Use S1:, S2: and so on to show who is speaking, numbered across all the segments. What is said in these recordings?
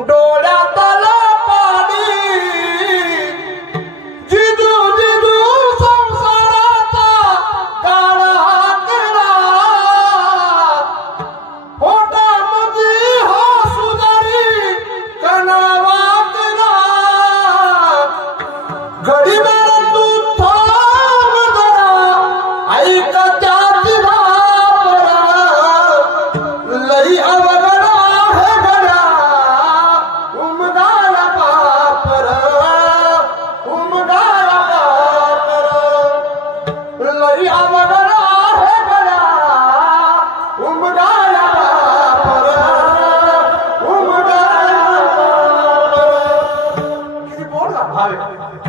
S1: डोळ्यातला पाणी. जिजू जिजू संसाराचा काळा केला पोटामध्ये हा सुधारी कणावा केला घडी भाव.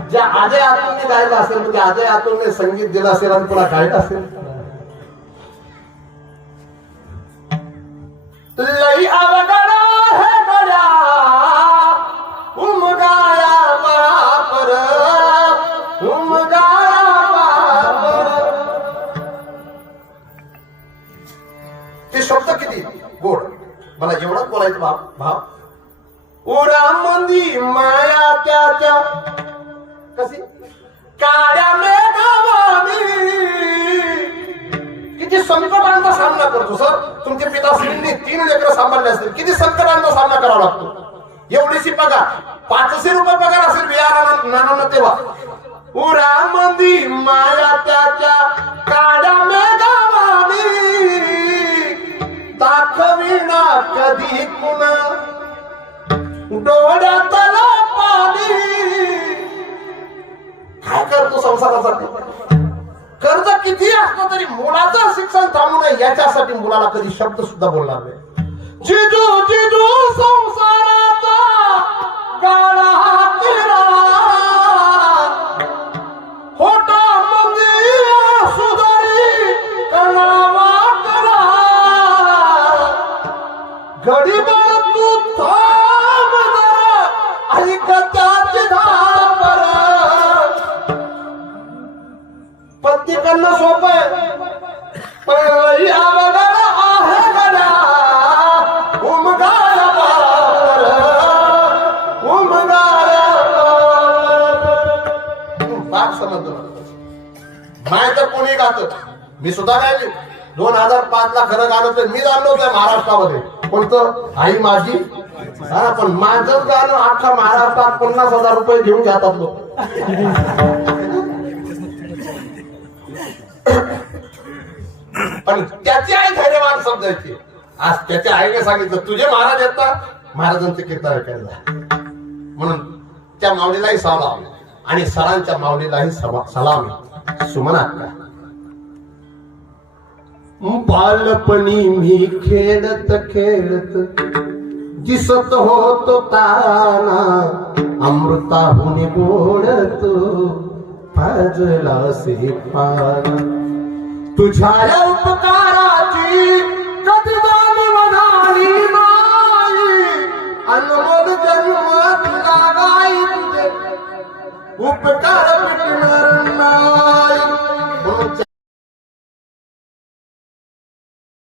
S1: ज्या आजय आतून गायला असेल म्हणजे आजय आतून संगीत दिलं असेल आणि तुला गायला असेल. लई अवघडा हे गड्या उमगाया बापर उमगाया बापर ते शब्द किती गोड. मला एवढाच बोलायचं भाव भाव. उरा मंदी माया त्याच्या कशी? काळ्या मेघावानी किती संकटांचा सामना करतो सर. तुमचे पिताश्रींनी तीन लेकर सांभाळले असतील. किती संकटांचा सामना करावा लागतो. एवढीशी पगार. पाचशे रुपये पगार असेल बिहार नाना तेव्हा. उरा मंदी माया त्याच्या काळ्या मेघावानी दाखविना कधी कुणा डोळ्यातला पाणी. काय करतो संसारासाठी कर्ज किती असलं तरी मुलाचं शिक्षण थांबू नये याच्यासाठी मुलाला कधी शब्द सुद्धा बोलणार नाही. जिजू जिजू संसाराचा गाळा केला होता मंदी सुधारी कणावा करा. गडीभर बापर बाप आहे. माय तर कोणी गात मी सुद्धा गायले दोन हजार पाच ला खरं गाणं तर मी जाणलो होतं महाराष्ट्रामध्ये. कोणतं? आई माझी. हा पण माझं गाणं अख्खा महाराष्ट्रात पन्नास हजार रुपये घेऊन जातात लोक. पण त्याची आई धैर्यवान समजायची. आज त्याच्या आईने सांगितलं तुझे महाराज येतात महाराजांचे कीर्तन ऐकायला म्हणून त्या माऊलीलाही सलाम. आणि सरांच्या माऊलीलाही सलाम. सुमनात बालपणी मी खेळत खेळत दिसत होतो ताना अमृताहून बोलतो पाजला से तुझ्या या उपकाराची कधी जाणून झाली नाही अनमोल जन्म तुला तुझे। उपकार मिटणार नाही। हो